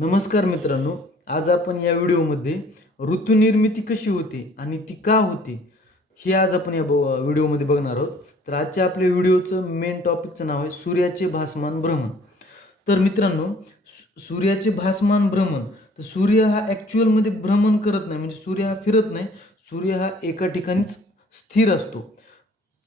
नमस्कार मित्रांनो आज आपण या व्हिडिओमध्ये ऋतुनिर्मिती कशी होते आणि ती का होते हे आज आपण या व्हिडिओमध्ये बघणार आहोत. तर आजच्या आपल्या व्हिडिओचं मेन टॉपिकचं नाव आहे सूर्याचे भासमान भ्रमण. तर मित्रांनो सूर्याचे भासमान भ्रमण तर सूर्य हा ॲक्च्युअलमध्ये भ्रमण करत नाही म्हणजे सूर्य हा फिरत नाही सूर्य हा एका ठिकाणीच स्थिर असतो.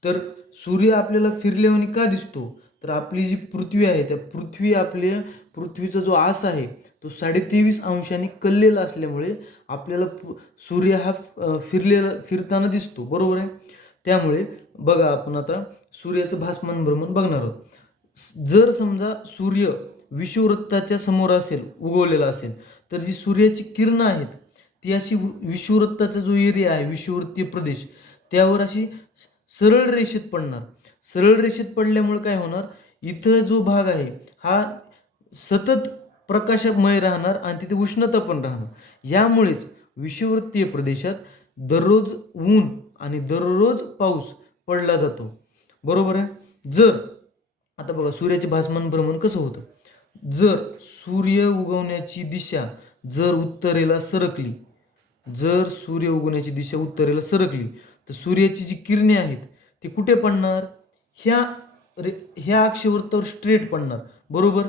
तर सूर्य आपल्याला फिरल्यावानी का दिसतो? तर आपली जी पृथ्वी आहे त्या पृथ्वी आपल्या पृथ्वीचा जो आस आहे तो साडेतेवीस अंशांनी कललेला असल्यामुळे आपल्याला पु- सूर्य हा फिरलेला फिरताना दिसतो. बरोबर आहे? त्यामुळे बघा आपण आता सूर्याचं भासमान भ्रमण बघणार आहोत. जर समजा सूर्य विषुववृत्ताच्या समोर असेल उगवलेला असेल तर जी सूर्याची किरणं आहेत ती अशी विषुववृत्ताचा जो एरिया आहे विषुववृत्तीय प्रदेश त्यावर अशी सरळ रेषेत पडणार. सरळ रेषेत पडल्यामुळे काय होणार? इथं जो भाग आहे हा सतत प्रकाशमय राहणार आणि तिथे उष्णता पण राहणार. यामुळेच विषुववृत्तीय प्रदेशात दररोज ऊन आणि दररोज पाऊस पडला जातो. बरोबर आहे? जर आता बघा सूर्याचे भासमान भ्रमण कसं होतं? जर सूर्य उगवण्याची दिशा जर उत्तरेला सरकली जर सूर्य उगवण्याची दिशा उत्तरेला सरकली तर सूर्याची जी किरणे आहेत ती कुठे पडणार? ह्या रे ह्या अक्षवृत्तावर स्ट्रेट पडणार. बरोबर?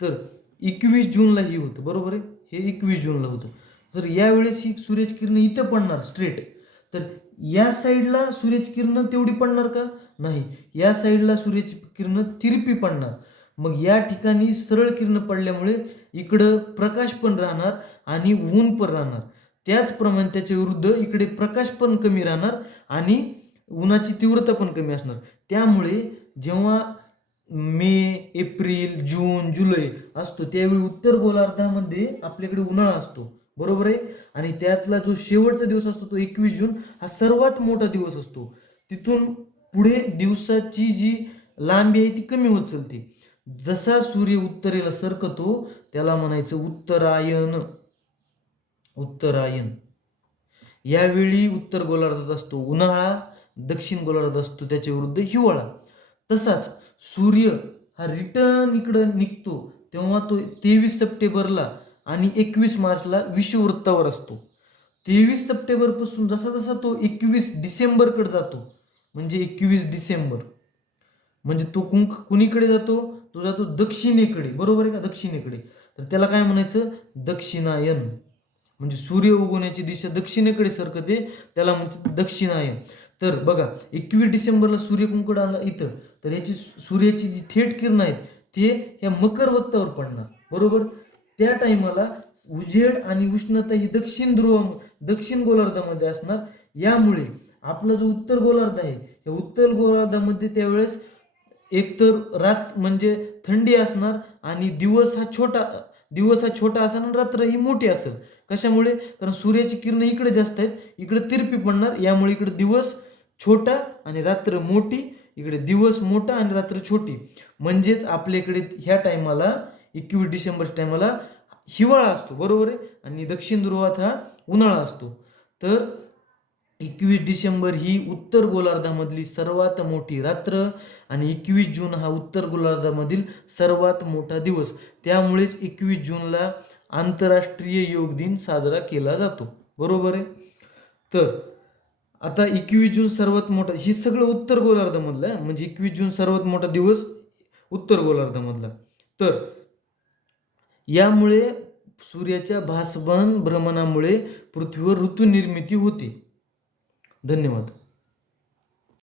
तर एकवीस जूनला ही होतं. बरोबर आहे? हे एकवीस जूनला होतं. जर यावेळेस ही सूर्याची किरण इथं पडणार स्ट्रेट तर या साईडला सूर्याची किरण तेवढी पडणार का? नाही. या साईडला सूर्याची किरण तिरपी पडणार. मग या ठिकाणी सरळ किरणं पडल्यामुळे इकडं प्रकाश पण राहणार आणि ऊन पण राहणार. त्याचप्रमाणे त्याच्या विरुद्ध इकडे प्रकाश पण कमी राहणार आणि उन्हाची तीव्रता पण कमी असणार. त्यामुळे जेव्हा मे एप्रिल जून जुलै असतो त्यावेळी उत्तर गोलार्धामध्ये आपल्याकडे उन्हाळा असतो. बरोबर आहे? आणि त्यातला जो शेवटचा दिवस असतो तो एकवीस जून हा सर्वात मोठा दिवस असतो. तिथून पुढे दिवसाची जी लांबी आहे ती कमी होत चालते. जसा सूर्य उत्तरेला सरकतो त्याला म्हणायचं उत्तरायण. उत्तरायण. यावेळी उत्तर गोलार्धात असतो उन्हाळा दक्षिण गोलार्धात असतो त्याच्या विरुद्ध हिवाळा. तसाच सूर्य हा रिटर्न इकडं निघतो तेव्हा तो तेवीस सप्टेंबरला आणि एकवीस मार्चला विषुववृत्तावर असतो. तेवीस सप्टेंबरपासून जसा जसा तो एकवीस डिसेंबरकडे जातो म्हणजे एकवीस डिसेंबर म्हणजे तो कुं कुणीकडे जातो? तो जातो दक्षिणेकडे बरोबर आहे का? दक्षिणेकडे. तर त्याला काय म्हणायचं? दक्षिणायन. म्हणजे सूर्य उगवण्याची दिशा दक्षिणेकडे सरकते त्याला म्हणजे दक्षिण आहे. तर बघा एकवीस डिसेंबरला सूर्य कुंकड आला इथं तर याची सूर्याची जी थेट किरण आहेत ते ह्या मकरवत्तावर पडणार बरोबर? त्या टायमाला उजेड आणि उष्णता ही दक्षिण ध्रुव दक्षिण गोलार्धामध्ये असणार. यामुळे आपला जो उत्तर गोलार्ध आहे या उत्तर गोलार्धामध्ये त्यावेळेस एकतर रात म्हणजे थंडी असणार आणि दिवस हा छोटा दिवस हा छोटा असेल आणि रात्र ही मोठी असेल कशामुळे? कारण सूर्याची किरण इकडे जास्त आहेत इकडे तिरपी पडणार यामुळे इकडे दिवस छोटा आणि रात्र मोठी इकडे दिवस मोठा आणि रात्र छोटी. म्हणजेच आपल्याकडे ह्या टायमाला एकवीस डिसेंबरच्या टायमाला हिवाळा असतो बरोबर आहे? आणि दक्षिण ध्रुवात हा उन्हाळा असतो. तर एकवीस डिसेंबर ही उत्तर गोलार्धामधली सर्वात मोठी रात्र आणि एकवीस जून हा उत्तर गोलार्धामधील सर्वात मोठा दिवस. त्यामुळेच एकवीस जूनला आंतरराष्ट्रीय योग दिन साजरा केला जातो. बरोबर आहे? तर आता एकवीस जून सर्वात मोठा हे सगळं उत्तर गोलार्धामधलं आहे. म्हणजे एकवीस जून सर्वात मोठा दिवस उत्तर गोलार्धामधला. तर यामुळे सूर्याच्या भासमान भ्रमणामुळे पृथ्वीवर ऋतुनिर्मिती होते. धन्यवाद.